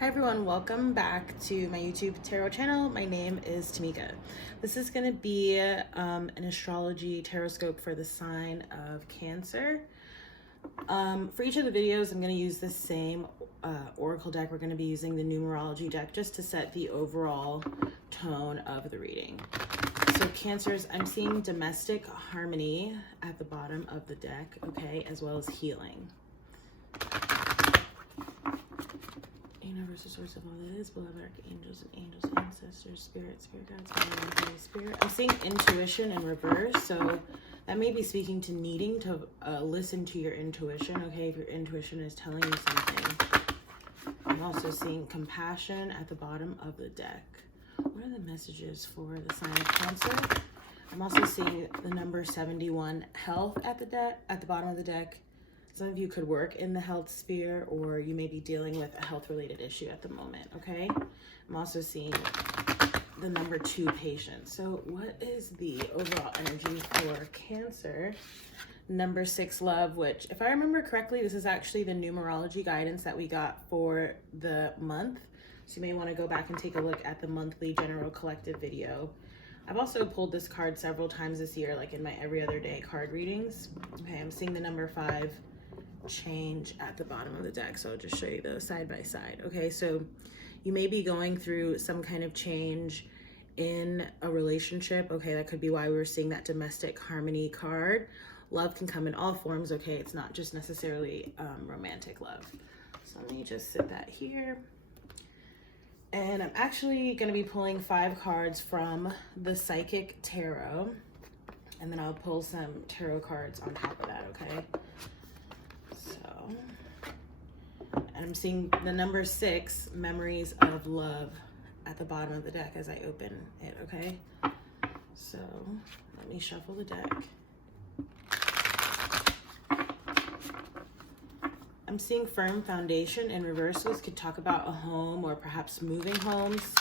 Hi everyone, welcome back to my YouTube tarot channel. My name is Tamika. This is going to be an astrology tarot scope for the sign of Cancer. For each of the videos, I'm going to use the same oracle deck. We're going to be using the Numerology deck just to set the overall tone of the reading. So Cancers, I'm seeing domestic harmony at the bottom of the deck, okay, as well as healing. Universal source of all that is, beloved archangels and angels, ancestors, spirit guides, Holy Spirit. I'm seeing intuition in reverse, so that may be speaking to needing to listen to your intuition, okay, if your intuition is telling you something. I'm also seeing compassion at the bottom of the deck. What are the messages for the sign of Cancer? I'm also seeing the number 71, health at the bottom of the deck. Some of you could work in the health sphere, or you may be dealing with a health-related issue at the moment, okay? I'm also seeing the number 2, patience. So what is the overall energy for Cancer? Number 6, love, which, if I remember correctly, this is actually the numerology guidance that we got for the month. So you may want to go back and take a look at the monthly general collective video. I've also pulled this card several times this year, like in my every other day card readings. Okay, I'm seeing the number 5, change at the bottom of the deck, so I'll just show you those side by side. Okay, so you may be going through some kind of change in a relationship. Okay, that could be why we were seeing that domestic harmony card. Love can come in all forms. Okay, it's not just necessarily romantic love. So let me just sit that here, and I'm actually going to be pulling 5 cards from the Psychic Tarot, and then I'll pull some tarot cards on top of that. Okay, and I'm seeing the number 6, memories of love, at the bottom of the deck as I open it, okay? So let me shuffle the deck. I'm seeing firm foundation in reversals. Could talk about a home or perhaps moving homes.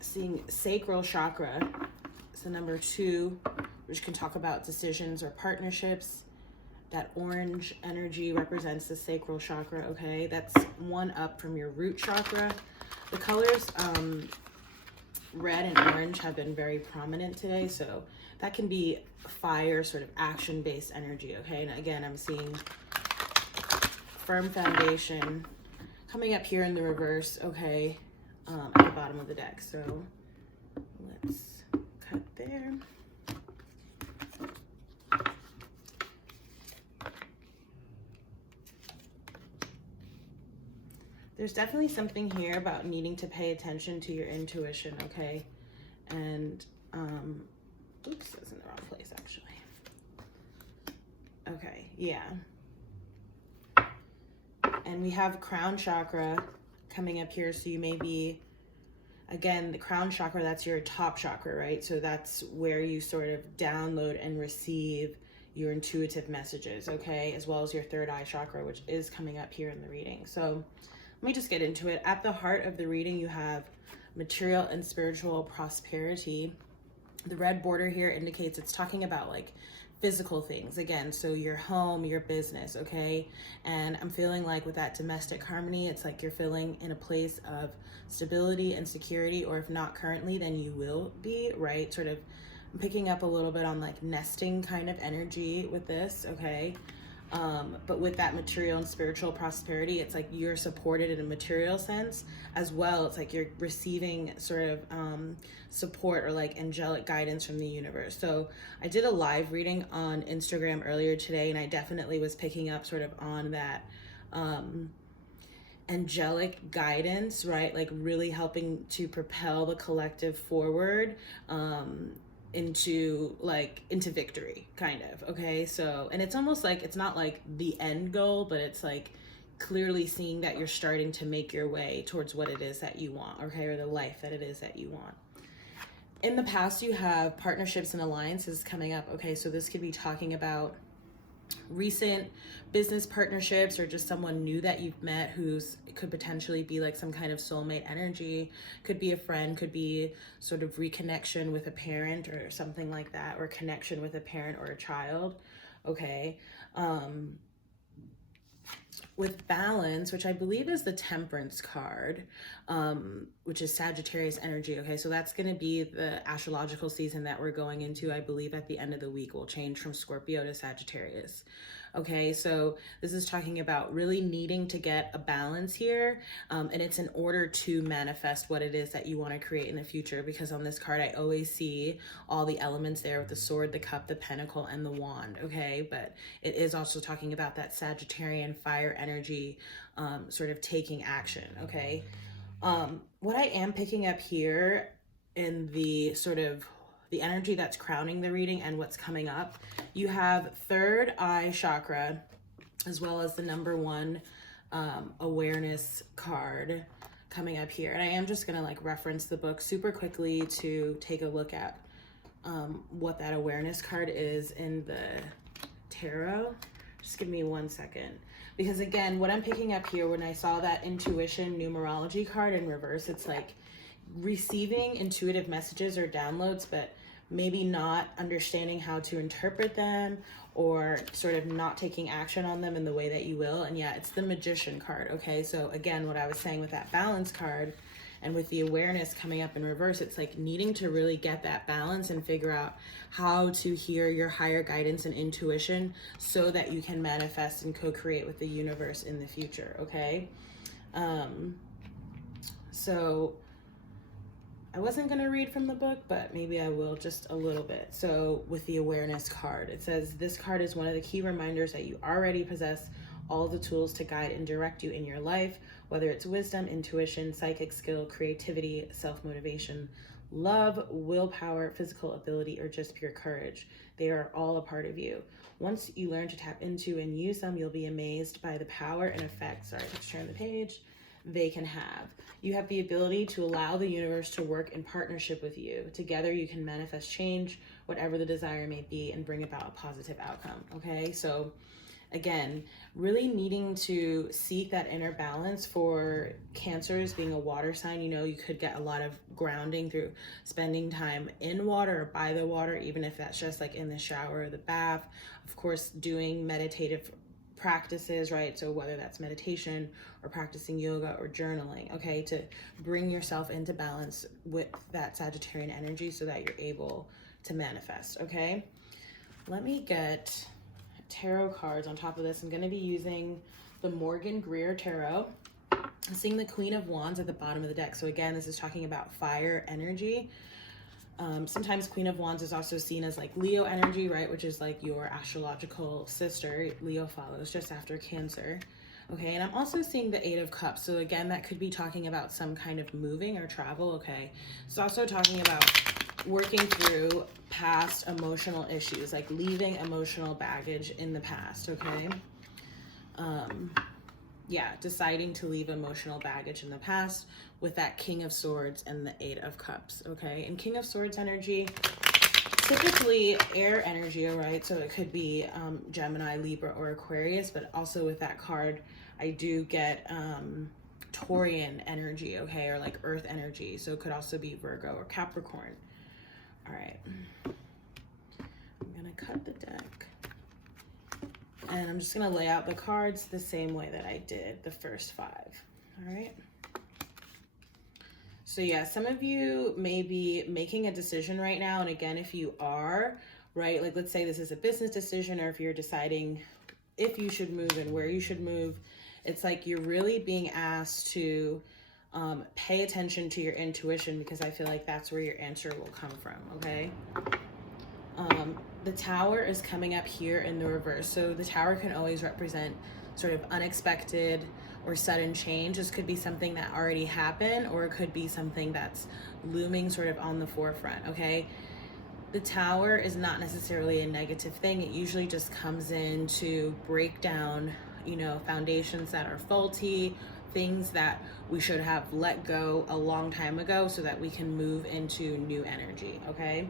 Seeing sacral chakra, so number 2, which can talk about decisions or partnerships. That orange energy represents the sacral chakra, okay? That's 1 up from your root chakra. The colors red and orange have been very prominent today, so that can be fire, sort of action-based energy, okay? And again, I'm seeing firm foundation coming up here in the reverse, okay, at the bottom of the deck. So let's cut there. There's definitely something here about needing to pay attention to your intuition, okay? And, oops, that's in the wrong place, actually. Okay, yeah. And we have crown chakra coming up here, so you may be, again, the crown chakra, that's your top chakra, right? So that's where you sort of download and receive your intuitive messages, okay? As well as your third eye chakra, which is coming up here in the reading. So let me just get into it. At the heart of the reading, you have material and spiritual prosperity. The red border here indicates it's talking about like physical things again, so your home, your business, okay? And I'm feeling like with that domestic harmony, it's like you're feeling in a place of stability and security, or if not currently, then you will be, right? Sort of, I'm picking up a little bit on like nesting kind of energy with this, okay? But with that material and spiritual prosperity, it's like you're supported in a material sense as well. It's like you're receiving sort of support or like angelic guidance from the universe. So I did a live reading on Instagram earlier today, and I definitely was picking up sort of on that angelic guidance, right? Like really helping to propel the collective forward into victory, kind of, okay? So, and it's almost like it's not like the end goal, but it's like clearly seeing that you're starting to make your way towards what it is that you want, okay? Or the life that it is that you want. In the past, you have partnerships and alliances coming up, okay? So this could be talking about recent business partnerships, or just someone new that you've met who's could potentially be like some kind of soulmate energy. Could be a friend, could be sort of reconnection with a parent or something like that, or connection with a parent or a child, okay? with balance, which I believe is the Temperance card, which is Sagittarius energy. Okay, so that's going to be the astrological season that we're going into. I believe at the end of the week will change from Scorpio to Sagittarius. Okay, so this is talking about really needing to get a balance here, and it's in order to manifest what it is that you want to create in the future, because on this card I always see all the elements there with the sword, the cup, the pentacle, and the wand. Okay, but it is also talking about that Sagittarian fire energy, sort of taking action. Okay, what I am picking up here in the sort of the energy that's crowning the reading and what's coming up, you have third eye chakra, as well as the number 1 awareness card coming up here. And I am just gonna like reference the book super quickly to take a look at what that awareness card is in the tarot. Just give me 1 second. Because again, what I'm picking up here, when I saw that intuition numerology card in reverse, it's like receiving intuitive messages or downloads, but maybe not understanding how to interpret them, or sort of not taking action on them in the way that you will. And yeah, it's the Magician card. Okay, so again, what I was saying with that balance card and with the awareness coming up in reverse, it's like needing to really get that balance and figure out how to hear your higher guidance and intuition so that you can manifest and co-create with the universe in the future. Okay, so I wasn't going to read from the book, but maybe I will just a little bit. So with the awareness card, it says this card is one of the key reminders that you already possess all the tools to guide and direct you in your life, whether it's wisdom, intuition, psychic skill, creativity, self-motivation, love, willpower, physical ability, or just pure courage. They are all a part of you. Once you learn to tap into and use them, you'll be amazed by the power and effect. Sorry, let's turn the page. They can have. You have the ability to allow the universe to work in partnership with you. Together you can manifest change, whatever the desire may be, and bring about a positive outcome. Okay, so again, really needing to seek that inner balance. For Cancers being a water sign, you know, you could get a lot of grounding through spending time in water or by the water, even if that's just like in the shower or the bath. Of course, doing meditative practices, right? So whether that's meditation or practicing yoga or journaling, okay, to bring yourself into balance with that Sagittarian energy so that you're able to manifest. Okay, let me get tarot cards on top of this. I'm going to be using the Greer tarot. I'm seeing the Queen of Wands at the bottom of the deck. So again, this is talking about fire energy. Sometimes Queen of Wands is also seen as like Leo energy, right? Which is like your astrological sister. Leo follows just after Cancer. Okay, and I'm also seeing the 8 of Cups. So again, that could be talking about some kind of moving or travel. Okay, it's also talking about working through past emotional issues, like leaving emotional baggage in the past. Okay, yeah, deciding to leave emotional baggage in the past with that King of Swords and the 8 of Cups. Okay, and King of Swords energy, typically air energy, all right? So it could be Gemini, Libra, or Aquarius, but also with that card, I do get Taurian energy, okay, or like earth energy. So it could also be Virgo or Capricorn. All right, I'm gonna cut the deck. And I'm just gonna lay out the cards the same way that I did the first 5, all right? So yeah, some of you may be making a decision right now. And again, if you are, right, like let's say this is a business decision, or if you're deciding if you should move and where you should move, it's like you're really being asked to pay attention to your intuition, because I feel like that's where your answer will come from, okay? The Tower is coming up here in the reverse. So the Tower can always represent sort of unexpected or sudden change. This could be something that already happened, or it could be something that's looming sort of on the forefront, okay? The Tower is not necessarily a negative thing. It usually just comes in to break down, you know, foundations that are faulty, things that we should have let go a long time ago so that we can move into new energy, okay?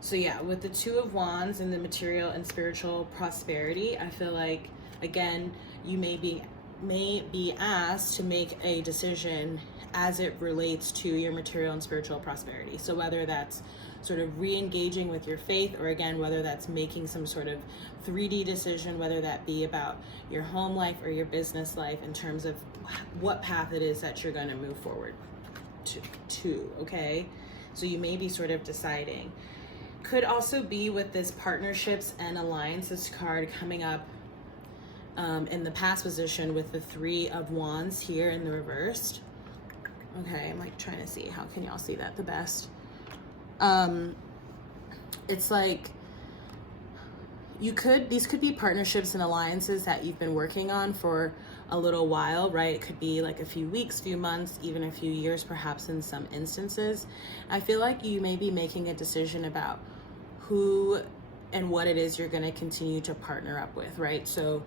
So yeah, with the 2 of Wands and the material and spiritual prosperity, I feel like, again, you may be asked to make a decision as it relates to your material and spiritual prosperity. So whether that's sort of re-engaging with your faith, or again, whether that's making some sort of 3D decision, whether that be about your home life or your business life, in terms of what path it is that you're going to move forward to, okay? So you may be sort of deciding. Could also be with this partnerships and alliances card coming up in the past position with the 3 of Wands here in the reversed. Okay, I'm like trying to see, how can y'all see that the best? It's like these could be partnerships and alliances that you've been working on for a little while, right? It could be like a few weeks, few months, even a few years, perhaps in some instances. I feel like you may be making a decision about who and what it is you're going to continue to partner up with, right? So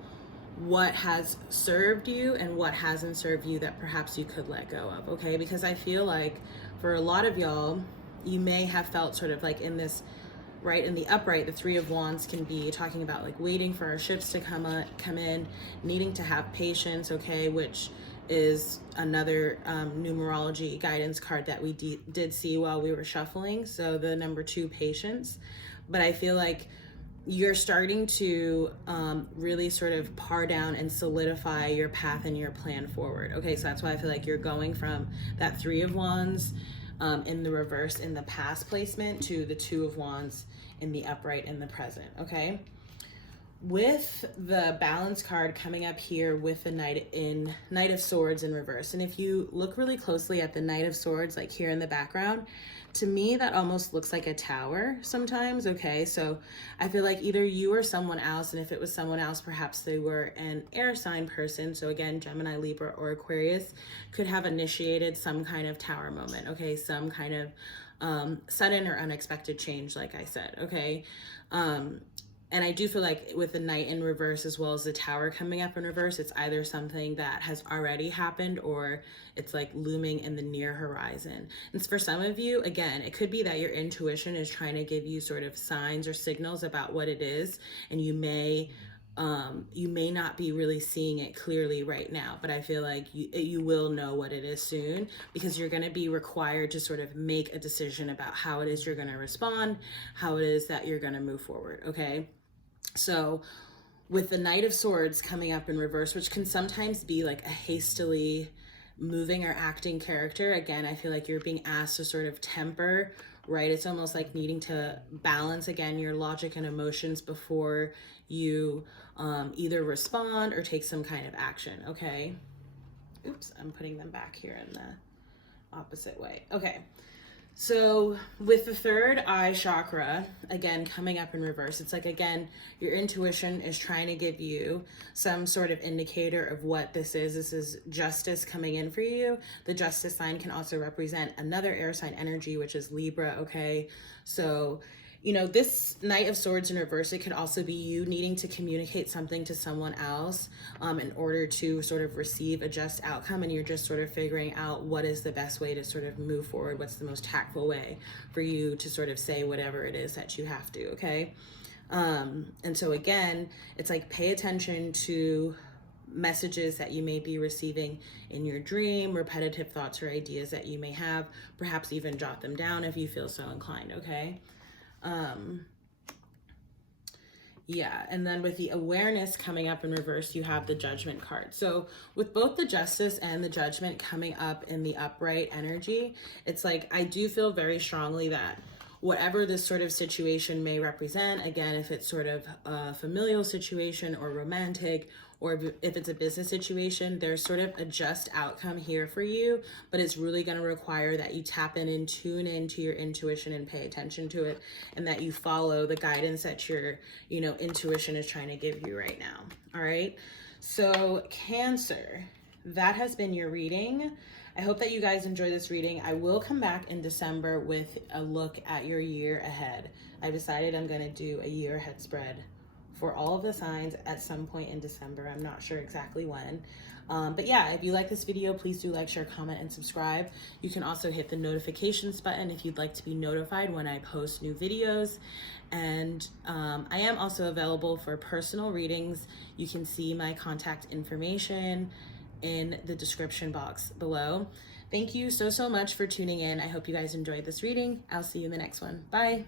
what has served you and what hasn't served you that perhaps you could let go of, okay? Because I feel like for a lot of y'all, you may have felt sort of like in this, right, in the upright, the 3 of Wands can be talking about like waiting for our ships to come in, needing to have patience, okay, which is another numerology guidance card that we did see while we were shuffling. So the number 2, patience. But I feel like you're starting to really sort of par down and solidify your path and your plan forward. Okay, so that's why I feel like you're going from that 3 of Wands in the reverse in the past placement to the 2 of Wands in the upright in the present, okay? With the balance card coming up here with the Knight of Swords in reverse. And if you look really closely at the Knight of Swords, like here in the background, to me, that almost looks like a tower sometimes, okay? So I feel like either you or someone else, and if it was someone else, perhaps they were an air sign person, so again, Gemini, Libra, or Aquarius, could have initiated some kind of tower moment, okay? Some kind of sudden or unexpected change, like I said, okay? And I do feel like with the Knight in reverse as well as the Tower coming up in reverse, it's either something that has already happened or it's like looming in the near horizon. And for some of you, again, it could be that your intuition is trying to give you sort of signs or signals about what it is, and you may not be really seeing it clearly right now, but I feel like you will know what it is soon, because you're going to be required to sort of make a decision about how it is you're going to respond, how it is that you're going to move forward, okay? So with the Knight of Swords coming up in reverse, which can sometimes be like a hastily moving or acting character, again, I feel like you're being asked to sort of temper, right? It's almost like needing to balance, again, your logic and emotions before you either respond or take some kind of action, okay? Oops, I'm putting them back here in the opposite way. Okay. So with the third eye chakra, again, coming up in reverse, it's like, again, your intuition is trying to give you some sort of indicator of what this is. This is justice coming in for you. The justice sign can also represent another air sign energy, which is Libra, okay? So, you know, this Knight of Swords in reverse, it could also be you needing to communicate something to someone else in order to sort of receive a just outcome, and you're just sort of figuring out what is the best way to sort of move forward, what's the most tactful way for you to sort of say whatever it is that you have to, okay? And so again, it's like pay attention to messages that you may be receiving in your dream, repetitive thoughts or ideas that you may have, perhaps even jot them down if you feel so inclined, okay? Yeah, and then with the awareness coming up in reverse, you have the Judgment card. So with both the Justice and the Judgment coming up in the upright energy, it's like I do feel very strongly that whatever this sort of situation may represent, again, if it's sort of a familial situation or romantic, or if it's a business situation, there's sort of a just outcome here for you, but it's really going to require that you tap in and tune into your intuition and pay attention to it, and that you follow the guidance that your, you know, intuition is trying to give you right now. All right. So Cancer, that has been your reading. I hope that you guys enjoy this reading. I will come back in December with a look at your year ahead. I decided I'm going to do a year ahead spread for all of the signs at some point in December. I'm not sure exactly when. But yeah, if you like this video, please do like, share, comment, and subscribe. You can also hit the notifications button if you'd like to be notified when I post new videos. And I am also available for personal readings. You can see my contact information in the description box below. Thank you so much for tuning in. I hope you guys enjoyed this reading. I'll see you in the next one. Bye.